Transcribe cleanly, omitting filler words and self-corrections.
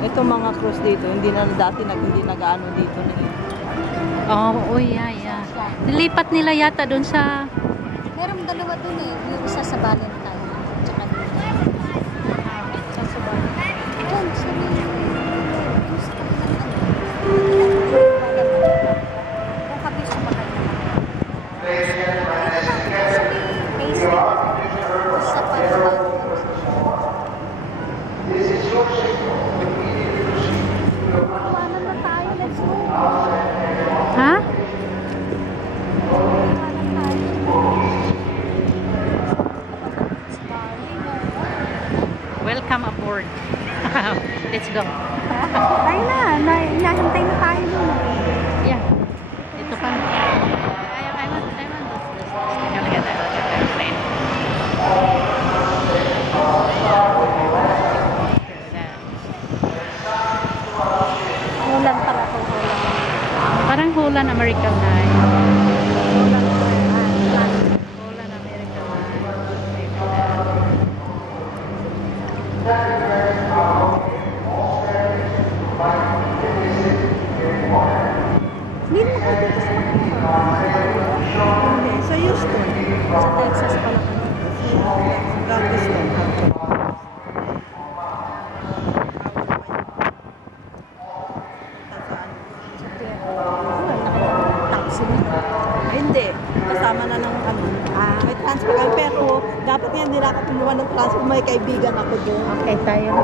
Ito mga cruise dito, hindi na dati hindi nag-ano dito na eh. Oh, yeah. Nilipat nila yata doon sa... Meron dalawa doon eh. Yung isa sa Valentine. Tsaka dito. Sa Valentine. Doon, sa kung kabis pa kayo. Sa pagbabago. Iwanan na tayo. Let's go. Ha? Welcome aboard. Let's go. Tayo na. Hinahintay na tayo doon. Yeah. Ito pa. I want this. I look at that plane. Hulan pala ito. Parang Hulan American Line. Hulan American Hindi mo kayo dito sa Hindi, sa Houston. Sa Texas pala kami. Galveston. Taxi na. Hindi, kasama na ng ano. May transfer kami pero dapat nga hindi na ako kumuha ng transfer. May kaibigan ako doon. Okay, tayo na.